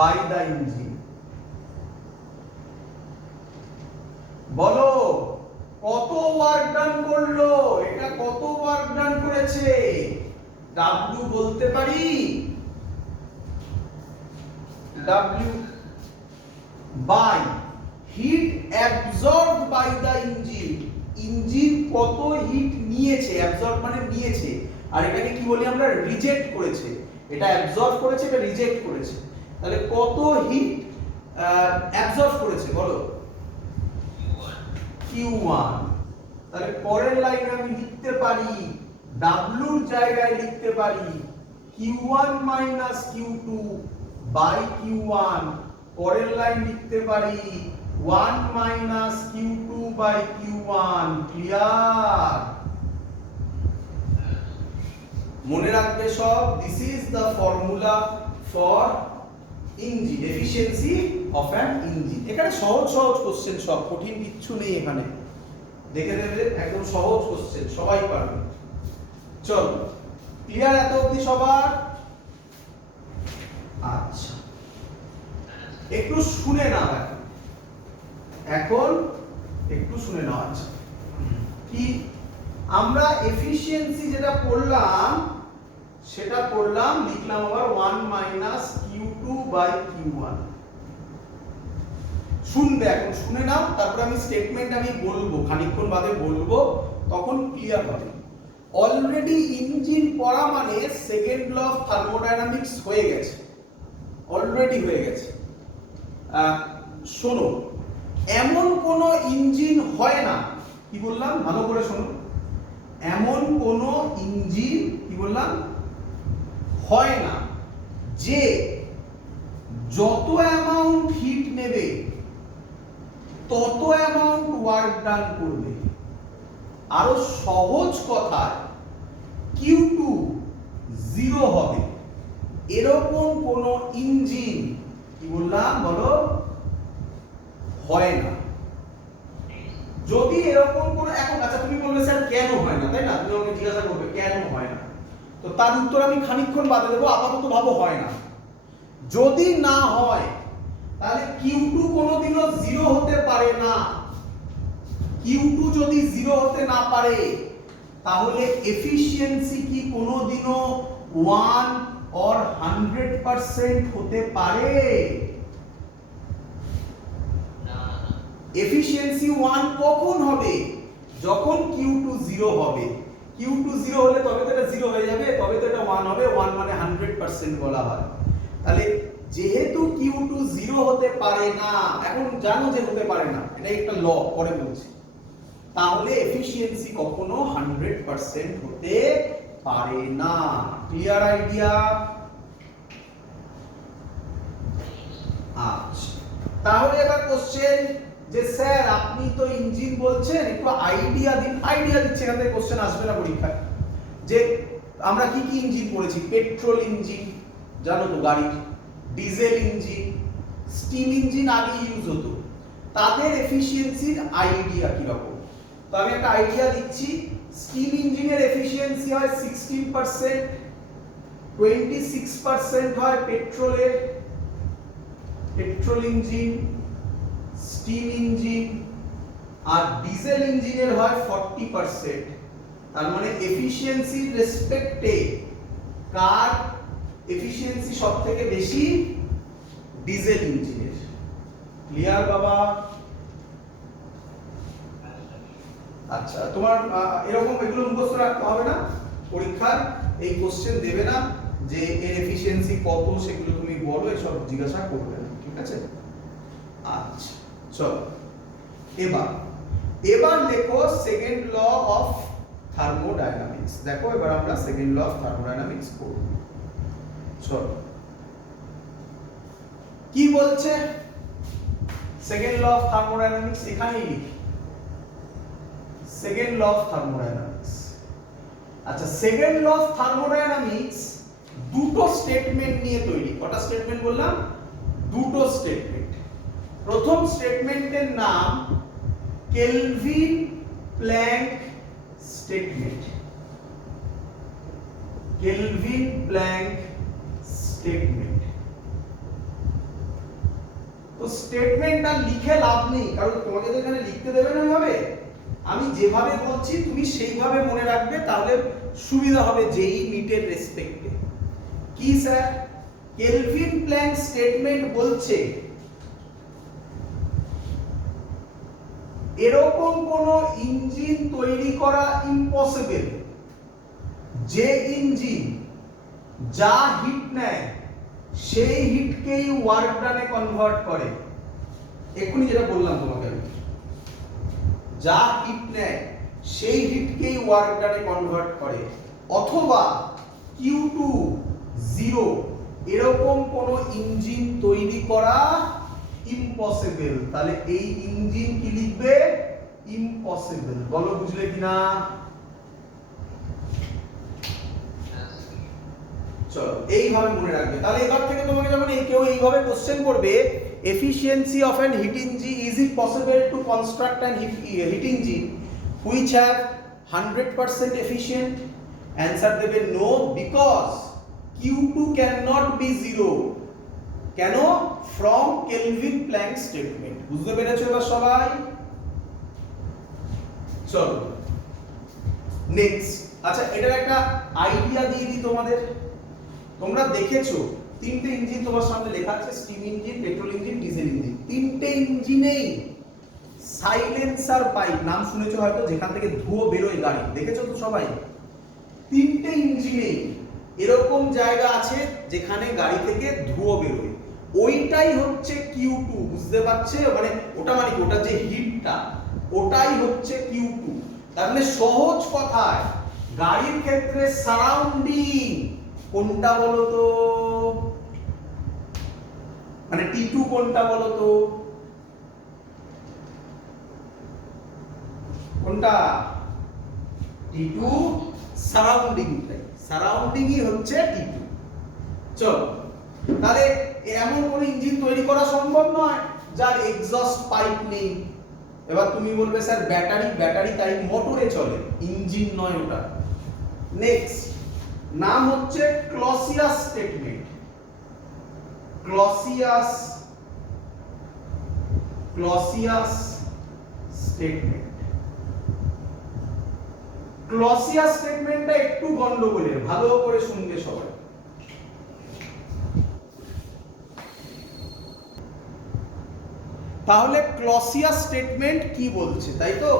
by the engine। বলো কত ওয়ার্ক ডান করলো? এটা কত ওয়ার্ক ডান করেছে? W বলতে পারি, W by heat absorbed by the engine। Engine কত হিট নিয়েছে, অ্যাবজর্ব মানে নিয়েছে, আর এটাকে কি বলি আমরা? রিজেক্ট করেছে। এটা অ্যাবজর্ব করেছে, এটা রিজেক্ট করেছে। তাহলে কত হিট অ্যাবজর্ব করেছে বলো? Q1। তাহলে পরের লাইনে আমি লিখতে পারি, W এর জায়গায় লিখতে পারি Q1 minus Q2 by Q1। পরের লাইন লিখতে পারি 1 minus Q2 by Q1। Clear? মনে রাখবে সব, this is the formula for engine, efficiency of an engine. এখানে সহজ সহজ কোশ্চেন, সব কঠিন কিচ্ছু নেই এখানে। দেখে নেবে, একদম সহজ কোশ্চেন, সবাই পারবে। চল, ক্লিয়ার এত অবধি সবার? আচ্ছা, একটু শুনে নাও এখন একটু শুনে নাও। আচ্ছা, কি আমরা এফিশিয়েন্সি যেটা পড়লাম সেটা পড়লাম, লিখলাম আবার 1 মাইনাস Q2 বাই Q1। শুনবে, এখন শুনে নাও, তারপর আমি স্টেটমেন্ট আমি বলবো, খানিকক্ষণ বাদে বলবো, তখন ক্লিয়ার হবে। অলরেডি ইঞ্জিন পড়া মানে সেকেন্ড ল অফ থার্মোডায়নামিক্স হয়ে গেছে, অলরেডি হয়ে গেছে। শোনো, এমন কোন ইঞ্জিন হয় না, কি বললাম ভালো করে শোনো, এমন কোন ইঞ্জিন কি বললাম হয় না যে যত অ্যামাউন্ট হিট নেবে তত অ্যামাউন্ট ওয়ার্ক ডান করবে। আরো সহজ কথায় Q2 0 হবে, এরকম কোন ইঞ্জিন কি বললাম বলো হয় না। যদি এরকম কোন, এখন আচ্ছা তুমি বলবে স্যার কেন হয় না, তাই না? তুমি আমাকে জিজ্ঞাসা করবে কেন হয় না, তো তার উত্তর আমি খানিকক্ষণ বাদে দেবো। আপাতত ভাবো হয় না। যদি না হয় তাহলে Q2 কোনোদিনও 0 হতে পারে না। Q2 যদি 0 হতে না পারে তাহলে এফিশিয়েন্সি কি কোনোদিনও 1 or 100% হতে পারে? এফিশিয়েন্সি 1 কখন হবে? যখন Q2 0 হবে। Q2 0 হলে তবে তো এটা 0 হয়ে যাবে, তবে তো এটা 1 হবে, 1 মানে 100% বলা হয়। তাহলে যেহেতু Q2 0 হতে পারে না, এখন জানো যে হতে পারে না, এটা একটা ল, পরে বলছি, তাহলে এফিশিয়েন্সি কখনো 100% হতে পারে না। Clear idea? আচ্ছা, তাহলে এবার কোশ্চেন যে স্যার আপনি তো ইঞ্জিন বলছেন, একটু আইডিয়া দিন। আইডিয়া দিচ্ছে, এখান থেকে কোশ্চেন আসবে না পরীক্ষায়, যে আমরা কি কি ইঞ্জিন পড়েছি। পেট্রোল ইঞ্জিন জানো তো গাড়ির, ডিজেল ইঞ্জিন, স্টিম ইঞ্জিন আগে ইউজ হতো, তাদের এফিশিয়েন্সির আইডিয়া কি রকম। তো আমি একটা আইডিয়া দিচ্ছি। স্টিম ইঞ্জিনের এফিশিয়েন্সি হয় 16%, 26% হয় পেট্রোলের, পেট্রোল ইঞ্জিন, স্টিম ইঞ্জিন, আর ডিজেল ইঞ্জিনের হয় 40%। তার মানে এফিশিয়েন্সির রেসপেক্টে কার এফিশিয়েন্সি সবথেকে বেশি? ডিজেল ইঞ্জিনের। ক্লিয়ার বাবা? আচ্ছা, তোমার এরকম এগুলো মুখস্থ রাখতে হবে না, পরীক্ষার এই কোশ্চেন দেবে না যে এর এফিশিয়েন্সি কত, সেগুলো তুমি বলো, এসব জিজ্ঞাসা করবে না, ঠিক আছে? আচ্ছা চলো, এবার লেখো সেকেন্ড ল অফ থার্মোডাইনামিক্স। দেখো এবার আমরা সেকেন্ড ল অফ থার্মোডাইনামিক্স পড়ব। চলো, কি বলছে সেকেন্ড ল অফ থার্মোডাইনামিক্স? এখানেই লিখি সেকেন্ড ল অফ থার্মোডাইনামিক্স। আচ্ছা, সেকেন্ড ল অফ থার্মোডাইনামিক্স দুটো স্টেটমেন্ট নিয়ে তৈরি। কটা স্টেটমেন্ট বললাম? দুটো স্টেটমেন্ট। প্রথম স্টেটমেন্টের নাম Kelvin Planck statement. Kelvin Planck statement. তো স্টেটমেন্টটা লিখে লাভ নেই, কারণ তোমাকে তো এখানে লিখতে দেবে না ওইভাবে। আমি যেভাবে বলছি তুমি সেইভাবে মনে রাখবে, তাহলে সুবিধা হবে যেই নিটের রেসপেক্টে। কি স্যার? কেলভিন প্ল্যাঙ্ক স্টেটমেন্ট বলছে এরকম কোন ইঞ্জিন তৈরি করা ইম্পসিবল যে ইঞ্জিন যা হিট নেয় সেই হিটকেই ওয়ার্ক ডানে কনভার্ট করে। এক্ষুনি যেটা বললাম তোমাকে, যা হিট নেয় সেই হিটকেই ওয়ার্ক ডানে কনভার্ট করে, অথবা Q2 0 এরকম কোন ইঞ্জিন তৈরি করা ইম্পসিবল। তাহলে এই ইঞ্জিন কি লিখবে? ইম্পসিবল। বলো বুঝলে কিনা? চলো এইভাবে মনে রাখবে। তাহলে এবার থেকে তোমাকে যখন কেউ এইভাবে কোশ্চেন করবে, efficiency of an heat engine, is it possible to construct an heat engine which have 100% efficient? Answer দেবে no, because Q2 cannot be 0. কেন? from Kelvin Planck statement. বুঝতে পেরেছো এবার সবাই? চলো নেক্সট। আচ্ছা, এটার একটা আইডিয়া দিয়ে দিই তোমাদের। তোমরা দেখেছো তিনটে ইঞ্জিন তোমার সামনে লেখা আছে, steam engine, petrol engine, diesel engine. তিনটে ইঞ্জিনেই সাইলেন্সার পাইপ, নাম শুনেছো হয়তো, যেখান থেকে ধোঁয়া বেরোয় গাড়ি, দেখেছো তো সবাই? তিনটে ইঞ্জিনেই এরকম জায়গা আছে যেখানে গাড়ি থেকে ধোঁয়া বেরোয়, ওইটাই হচ্ছে Q2। বুঝতে পারছে? মানে ওটা মানে কি, ওটা যে হিটটা ওটাই হচ্ছে Q2। তার মানে সহজ কথায় গাড়ির ক্ষেত্রে সারাউন্ডিং কোনটা বলো তো? মানে T2 কোনটা বলো তো? কোনটা? T2 সারাউন্ডিংটাই, সারাউন্ডিংই হচ্ছে T2। চলো, তাহলে এমন কোন ইঞ্জিন তৈরি করা সম্ভব নয় যার এক্সস্ট পাইপ নেই। এবার তুমি বলবে স্যার ব্যাটারি তাই মোটরে চলে, ইঞ্জিন নয় ওটা। নেক্সট নাম হচ্ছে Clausius statement. Clausius statement. Clausius স্টেটমেন্টটা একটু গন্ডগোলের, ভালো করে শুনবে সবাই। তাহলে ক্লসিয়াস স্টেটমেন্ট কি বলছে, তাই তো?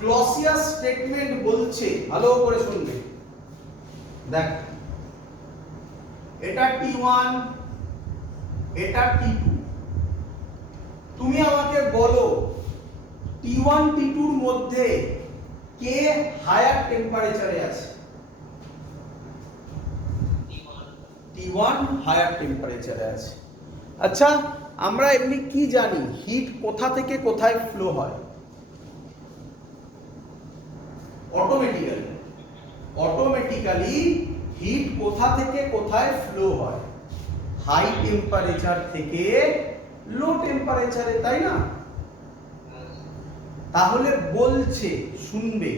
ক্লসিয়াস স্টেটমেন্ট বলছে, ভালো করে শুনবে, দেখ এটা T1, এটা T2, তুমি আমাকে বলো T1 T2 এর মধ্যে কে হায়ার টেম্পারেচারে আছে? T1 হায়ার টেম্পারেচারে আছে। আচ্ছা, আমরা এমনি কি জানি হিট কোথা থেকে কোথায় ফ্লো হয়? অটোমেটিক্যালি হিট কোথা থেকে কোথায় ফ্লো হয়? হাই টেম্পারেচার থেকে লো টেম্পারেচারে, তাই না? তাহলে বলছে, শুনবে,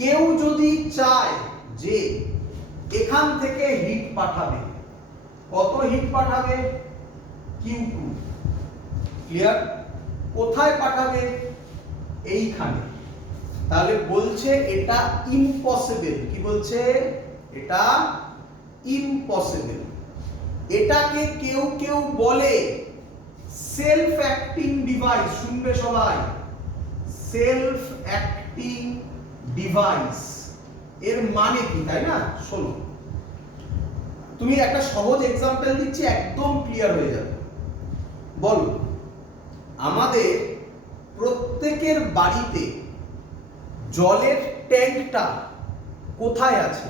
কেউ যদি চায় যে এখান থেকে হিট পাঠাবে, কত হিট পাঠাবে? Q2, clear? কোথায় পাঠাবে? এইখানে। তাহলে বলছে এটা ইম্পসিবল। কি বলছে? এটা ইম্পসিবল। এটাকে কেউ কেউ বলে সেলফ অ্যাক্টিং ডিভাইস। শুনবে সবাই, সেলফ অ্যাক্টিং ডিভাইস এর মানে কি, তাই না? শোনো, তুমি একটা সহজ এক্সাম্পল দিচ্ছি, একদম ক্লিয়ার হয়ে যাবে। বলো, আমাদের প্রত্যেকের বাড়িতে জলের ট্যাঙ্কটা কোথায় আছে?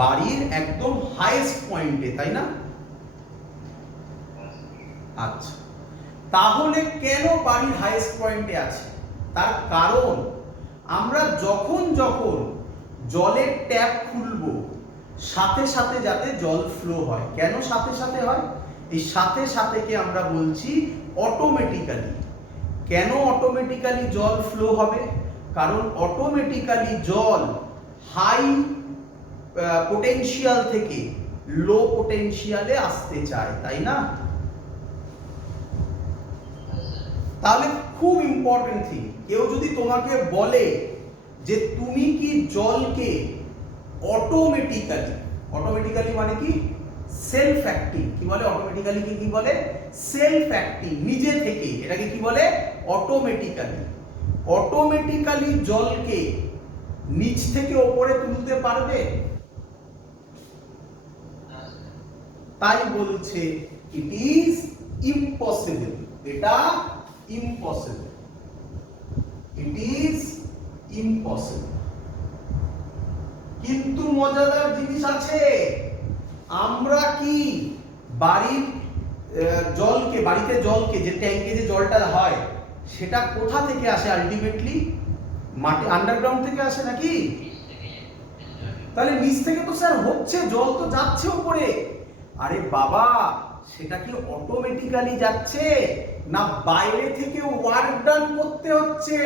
বাড়ির একদম হাইয়েস্ট পয়েন্টে, তাই না? আচ্ছা, তাহলে কেন বাড়ির হাইয়েস্ট পয়েন্টে আছে? তার কারণ আমরা যখন যখন জলের ট্যাপ খুলবো সাথে সাথে যাতে জল ফ্লো হয়। কেন সাথে সাথে হয়? এই সাথে সাথেকে আমরা বলছি অটোমেটিক্যালি। কেন অটোমেটিক্যালি জল ফ্লো হবে? কারণ অটোমেটিক্যালি জল হাই পোটেনশিয়াল থেকে লো পোটেনশিয়ালে আসতে চায়, তাই না? তাহলে খুব ইম্পর্টেন্ট থিং, কেউ যদি তোমাকে বলে যে তুমি কি জলকে অটোমেটিক্যালি মানে কি? Self acting. কি বলে অটোমেটিক্যালি? কি বলে? সেলফ অ্যাক্টিং, নিজে থেকে। এটাকে কি বলে? অটোমেটিক্যালি জলকে নিচ থেকে উপরে তুলতে পারবে? তাই বলছে ইট ইজ ইম্পসিবল। এটা ইম্পসিবল, ইট ইজ ইম্পসিবল। কিন্তু মজাদার জিনিস আছে, আমরা কি বাড়ির বাড়িতে জলকে, যে ট্যাঙ্কে যে জলটা হয়, সেটা কোথা থেকে আসে? আলটিমেটলি মাটি, আন্ডারগ্রাউন্ড থেকে আসে নাকি? তাহলে নিচ থেকে তো স্যার হচ্ছে, জল তো যাচ্ছে উপরে। আরে বাবা, সেটা কি অটোমেটিক্যালি যাচ্ছে, না বাইরে থেকে ওয়ার্ক ডান করতে হচ্ছে?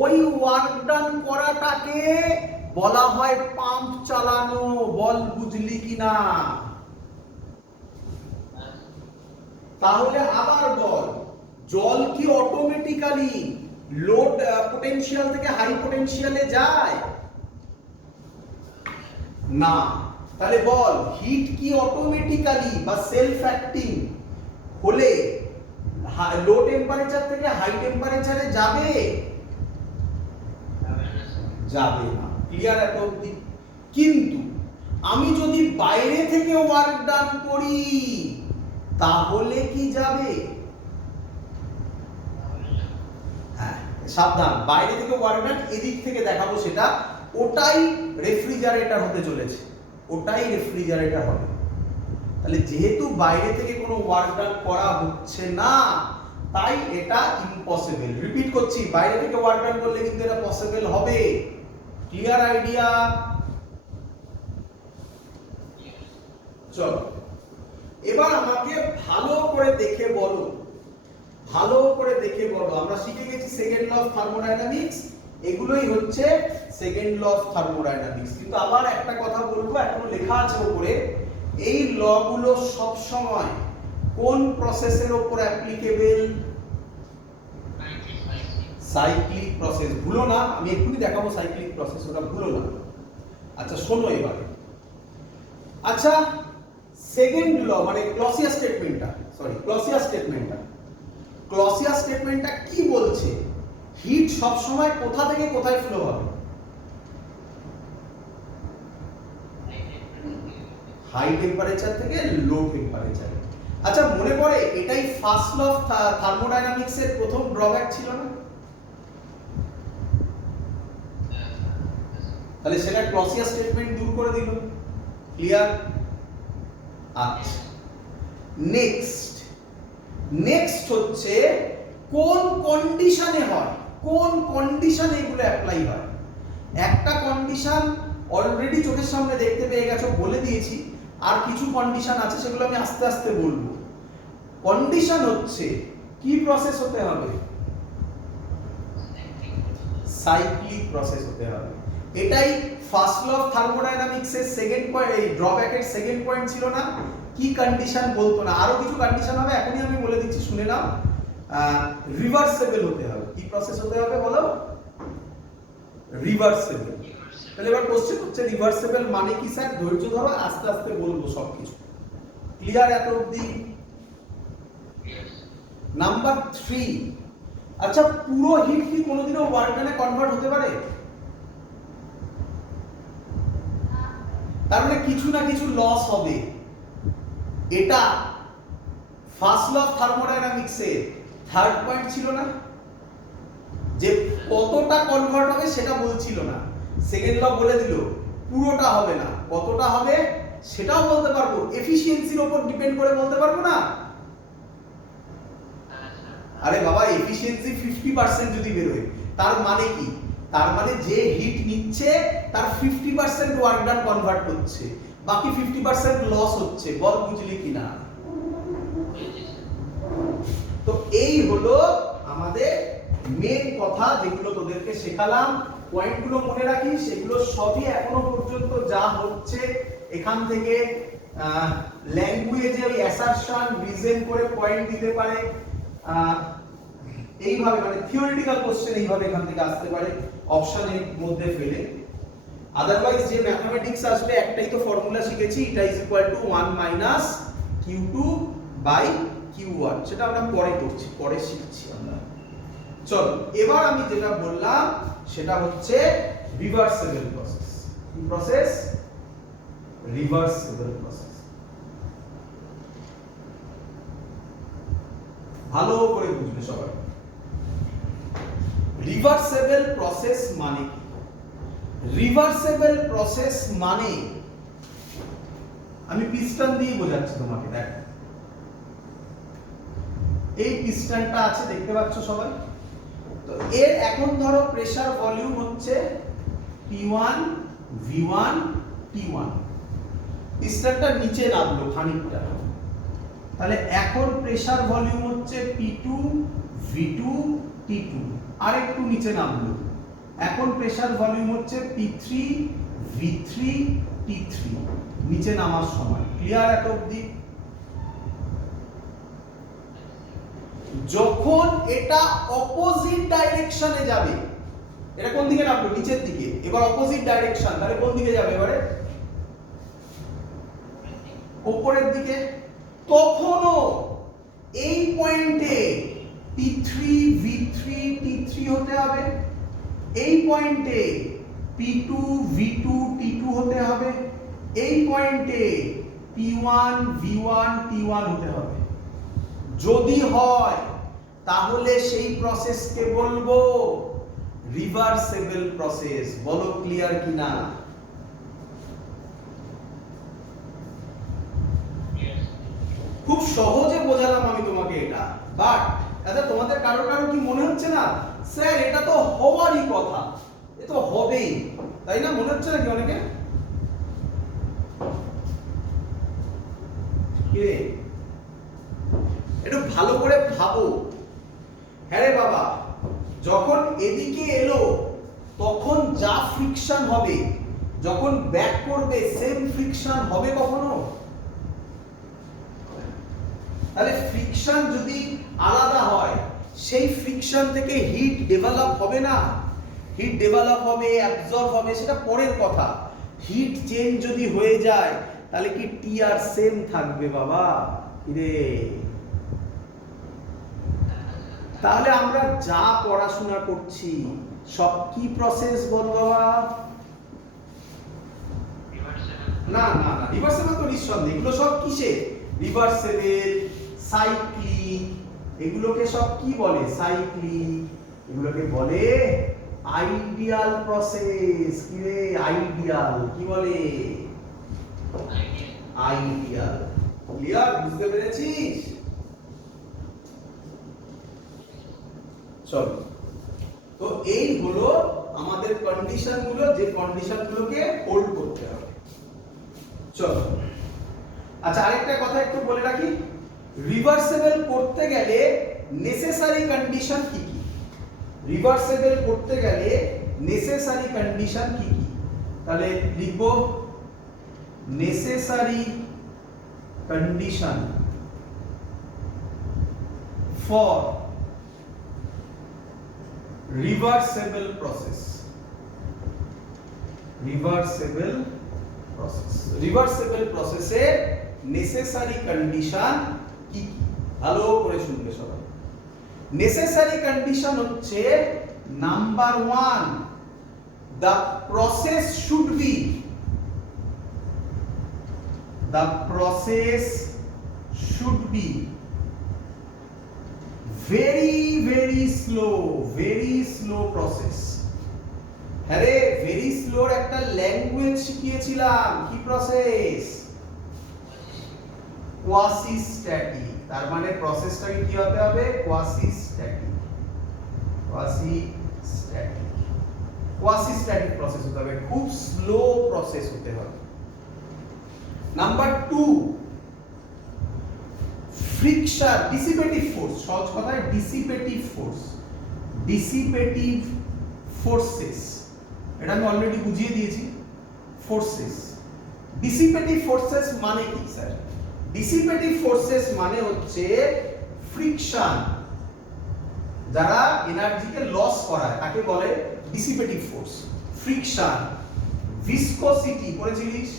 ওই ওয়ার্ক ডান করাটাকে বলা হয় পাম্প চালানো। বল বুঝলি কিনা? তাহলে আবার বল, জল কি অটোমেটিক্যালি লো পটেনশিয়াল থেকে হাই পটেনশিয়ালে যায়? না। তাহলে বল, হিট কি অটোমেটিক্যালি বা সেলফ অ্যাক্টিং হলে লো টেম্পারেচার থেকে হাই টেম্পারেচারে যাবে? যাবে না। ক্লিয়ার এত অবধি? কিন্তু আমি যদি বাইরে থেকে ওয়ার্ক ডান করি তাহলে কি যাবে? হ্যাঁ, সাবধান, বাইরে থেকে ওয়ার্ক ডান, এদিক থেকে দেখাবো সেটা, ওটাই রেফ্রিজারেটর হতে চলেছে, ওটাই রেফ্রিজারেটর হবে। তাহলে যেহেতু বাইরে থেকে কোনো ওয়ার্ক ডান করা হচ্ছে না, তাই এটা ইম্পসিবল। রিপিট করছি, বাইরে থেকে ওয়ার্ক ডান করলে কিন্তু এটা পসিবল হবে। Clear idea? চলো, এবার আমাকে ভালো করে দেখে বলো, আমরা শিখে গেছি সেকেন্ড ল অফ থার্মোডাইনামিক্স, এগুলোই হচ্ছে সেকেন্ড ল অফ থার্মোডাইনামিক্স। কিন্তু আবার একটা কথা বলবো, এখনো লেখা আছে উপরে, এই ল গুলো সব সময় কোন প্রসেসের উপর অ্যাপ্লিকেবল? Cyclic process. ভুলো না, আমি এক্ষুনি দেখাবো সাইক্লিক প্রসেস, ওটা ভুলো না। আচ্ছা শোনো এবার, আচ্ছা সেকেন্ড ল মানে ক্লসিয়াস স্টেটমেন্টটা ক্লসিয়াস স্টেটমেন্টটা কি বলছে? হিট সব সময় কোথা থেকে কোথায় ফ্লো হবে? হাই টেম্পারেচার থেকে লো টেম্পারেচার। আচ্ছা মনে পড়ে এটাই ফার্স্ট ল অফ থার্মোডাইনামিক্স এর প্রথম ড্রব্যাক ছিল না? তাহলে সেটা ক্লসিয়াস স্টেটমেন্ট দূর করে দিল। ক্লিয়ার? আচ্ছা নেক্সট হচ্ছে কোন কন্ডিশনে হয়, কোন কন্ডিশনে এগুলো অ্যাপ্লাই হয়। একটা কন্ডিশন অলরেডি চোখের সামনে দেখতে পেয়ে গেছো, বলে দিয়েছি। আর কিছু কন্ডিশন আছে সেগুলো আমি আস্তে আস্তে বলবো। কন্ডিশন হচ্ছে কি প্রসেস হতে হবে? সাইক্লিক প্রসেস হতে হবে। এটাই ফার্স্ট ল অফ থার্মোডাইনামিক্স এর সেকেন্ড পয়েন্ট, এই ড্রব্যাকের সেকেন্ড পয়েন্ট ছিল না? কি কন্ডিশন বলতো না, আরো কিছু কন্ডিশন হবে, এখনই আমি বলে দিচ্ছি, শুনে নাও। রিভার্সেবল হতে হবে। কি প্রসেস হতে হবে বলো? রিভার্সেবল। তাহলে এবার কোশ্চেন হচ্ছে রিভার্সেবল মানে কি স্যার? ধৈর্য ধরো, আস্তে আস্তে বলবো সবকিছু। ক্লিয়ার এত অবধি? নাম্বার 3, আচ্ছা পুরো হিট কি কোনোদিনও ওয়ার্ক ডানে কনভার্ট হতে পারে? তার মানে কিছু না কিছু লস হবে। এটা ফার্স্ট ল অফ থার্মোডাইনামিক্স এর থার্ড পয়েন্ট ছিল না? যে কতটা কনভার্ট হবে সেটা বলছিল না, সেকেন্ড ল বলে দিল পুরোটা হবে না, কতটা হবে সেটাও বলতে পারবো, এফিশিয়েন্সির উপর ডিপেন্ড করে বলতে পারবো না? আরে বাবা এফিশিয়েন্সি 50% যদি বেরোয় তার মানে কি? তার মানে যে হিট নিচ্ছে তার 50% ওয়ার্ক ডান কনভার্ট হচ্ছে, বাকি 50% লস হচ্ছে। বল বুঝলি কিনা? তো এই হলো আমাদের মেন কথা, যেগুলো তোদেরকে শেখালাম। পয়েন্টগুলো মনে রাখিস, সেগুলো সবই এখনো পর্যন্ত যা হচ্ছে এখান থেকে ল্যাঙ্গুয়েজে ওই অ্যাসারশন রিজন করে পয়েন্ট দিতে পারে, এইভাবে মানে থিওরিটিক্যাল কোশ্চেন এইভাবে এখান থেকে আসতে পারে অপশনের মধ্যে ফেলে। আদারওয়াইজ যে ম্যাথমেটিক্স আসবে একটাই তো ফর্মুলা শিখেছি, এটা is equal to 1 minus q2 by q1, সেটা আমরা পরে করছি, পরে শিখছি আমরা। চলো এবার আমি যেটা বললাম সেটা হচ্ছে রিভার্সেবল প্রসেস। কি প্রসেস? Reversible process. ভালো করে বুঝবে সবাই। রিভার্সেবল প্রসেস মানে কি? রিভার্সেবল প্রসেস মানে, আমি পিস্টন দিয়ে বোঝাচ্ছি তোমাকে। দেখ এই পিস্টনটা আছে দেখতে পাচ্ছ সবাই, তো এর এখন ধরো প্রেসার ভলিউম হচ্ছে P1 V1 T1, পিস্টনটা নিচে নামলো খানিকটা, তাহলে এখন প্রেসার ভলিউম হচ্ছে P2 V2 T2, আর একটু নিচে নামলো, এখন প্রেসার ভলিউম হচ্ছে P3 V3 T3 নিচে নামার সময়। ক্লিয়ার এত অবধি? যখন এটা অপোজিট ডাইরেকশনে যাবে, এটা কোন দিকে নামলো? নিচের দিকে, এবার অপোজিট ডাইরেকশন, তাহলে কোন দিকে যাবে এবারে? উপরের দিকে। তখনও এই পয়েন্টে P3 V3 T3 হতে হবে, এই পয়েন্টে P2 V2 T2 হতে হবে, এই পয়েন্টে P1 V1 T1 হতে হবে। যদি হয় তাহলে সেই প্রসেসকে বলবো রিভার্সেবল প্রসেস। বলো ক্লিয়ার কিনা? খুব সহজে বোঝালাম আমি তোমাকে এটা, বাট আচ্ছা তোমাদের কারো কি মনে হচ্ছে না স্যার এটা তো হওয়ারই কথা, এ তো হবেই, তাই না? মনে হচ্ছে নাকি অনেকে? কে একটু ভালো করে ভাবো। হ্যাঁ রে বাবা, যখন এদিকে এলো তখন যা ফ্রিকশন হবে, যখন ব্যাক করবে সেম ফ্রিকশন হবে কখনো? তাহলে ফ্রিকশন যদি আলাদা হয়, সেই ফ্রিকশন থেকে হিট ডেভেলপ হবে না? হিট ডেভেলপ হবে, অ্যাবজর্ব হবে, সেটা পরের কথা। হিট চেঞ্জ যদি হয়ে যায় তাহলে কি টি আর সেম থাকবে বাবা? রে তাহলে আমরা যা পড়াশোনা করছি সব কি প্রসেস বল বাবা? না না না, রিভার্সেবল তো নিঃসন্দেহে, এগুলো সব কিসে? রিভার্সেবল, সাইক্লিক, এগুলোকে সব কি বলে? সাইক্লিক, এগুলোকে বলে আইডিয়াল প্রসেস। কি রে আইডিয়াল? কি বলে? আইডিয়াল। ক্লিয়ার? বুঝতে পেরেছিস? চলো, তো এই হলো আমাদের কন্ডিশন গুলো, যে কন্ডিশন গুলোকে হোল্ড করতে হবে। চলো, আচ্ছা আরেকটা কথা একটু বলে রাখি, রিভার্সেবল করতে গেলে নেসেসারি কন্ডিশন কি কি? রিভার্সেবল করতে গেলে নেসেসারি কন্ডিশন কি কি? তাহলে লিখবো necessary condition for reversible process. Reversible process. Reversible process A necessary condition কি কি? ভালো করে শুনবে সবাই। necessary condition হচ্ছে number 1, the process should be very slow process. আরে ভেরি স্লোর একটা ল্যাঙ্গুয়েজ শিখিয়েছিলাম, কি প্রসেস? Quasi static. তার মানে প্রসেসটাকে কি হতে হবে? Quasi static. Quasi static process হতে হবে, খুব স্লো প্রসেস হতে হবে। Number 2, friction, ডিসিপেটিভ force. সহজ কথায় ডিসিপেটিভ ফোর্সেস, এটা আমি অলরেডি বুঝিয়ে দিয়েছি। ফোর্সেস, ডিসিপেটিভ ফোর্সেস মানে কি স্যার? ডিসিপেটিভ ফোর্সেস মানে হচ্ছে ফ্রিকশন, যারা এনার্জিকে লস করায় তাকে বলে ডিসিপেটিভ ফোর্স। ফ্রিকশন, ভিসকোসিটি, পড়েছিলিস?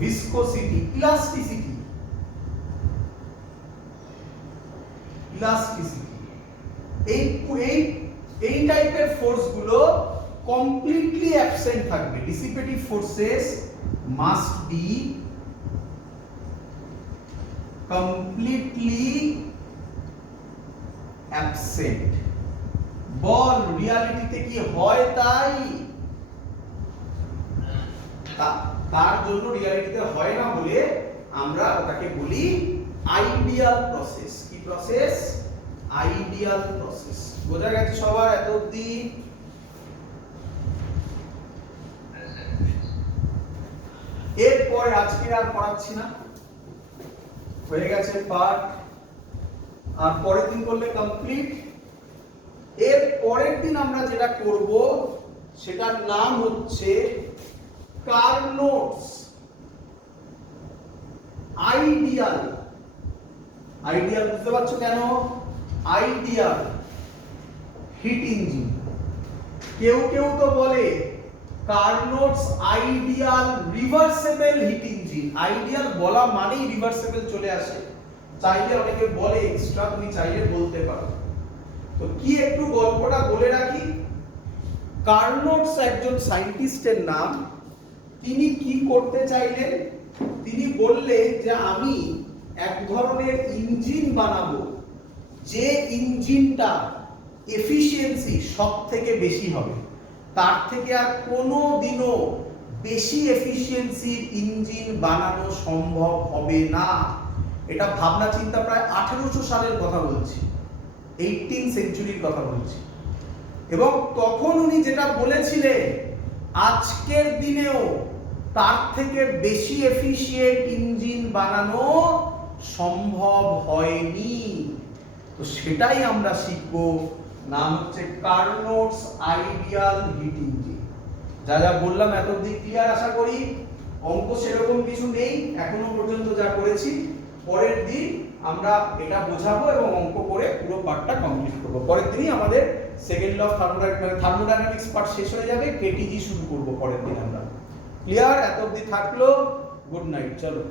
ভিসকোসিটি, ইলাস্টিসিটি, এই টাইপের ফোর্স গুলো কমপ্লিটলি অ্যাবসেন্ট থাকবে। Dissipative forces must be completely absent. বল রিয়ালিটিতে কি হয় তাই? তার জন্য রিয়ালিটিতে হয় না বলে আমরা ওটাকে বলি আইডিয়াল প্রসেস। কি প্রসেস? Ideal process. বোঝা গেছে সবার এত অবধি? এরপর আজকে আর পড়াচ্ছি না, হয়ে গেছে পার্ট, আর পরের দিন করলে কমপ্লিট। এর পরের দিন আমরা যেটা করব সেটার নাম হচ্ছে কার্নোটস আইডিয়াল। আইডিয়াল বুঝতে পারছো কেন? Ideal heat engine. কেউ কেউ তো বলে Carnot's ideal reversible heat engine. Ideal বলা মানেই রিভার্সেবল চলে আসে, চাইলে অনেকে বলে এক্সট্রা, তুমি চাইলে বলতে পারো। তো কি একটু গল্পটা বলে রাখি। কার্নোটস একজন সায়েন্টিস্টের নাম। তিনি কি করতে চাইলেন? তিনি বললেন যে আমি এক ধরনের ইঞ্জিন বানাবো, যে ইঞ্জিনটা এফিশিয়েন্সি সব থেকে বেশি হবে, তার থেকে আর কোনো দিনও বেশি এফিশিয়েন্সির ইঞ্জিন বানানো সম্ভব হবে না। এটা ভাবনা চিন্তা প্রায় 1800 সালের কথা বলছি, 18th সেঞ্চুরির কথা বলছি। এবং তখন উনি যেটা বলেছিলেন, আজকের দিনেও তার থেকে বেশি এফিশিয়েন্ট ইঞ্জিন বানানো সম্ভব হয়নি। তো সেটাই আমরা শিখব, নাম হচ্ছে কার্নোটস আইডিয়াল হিট ইঞ্জিন। যা যা বললাম এতদিন ক্লিয়ার আশা করি। অঙ্ক সেরকম কিছু নেই এখনো পর্যন্ত যা করেছি। পরের দিন আমরা এটা বোঝাবো এবং অঙ্ক করে পুরো পার্টটা কমপ্লিট করব। পরের দিনই আমাদের second law of thermodynamics part শেষ হয়ে যাবে, কেটিজি শুরু করব পরের দিন আমরা। ক্লিয়ার? এত অবধি থাকলো, গুড নাইট, চলো।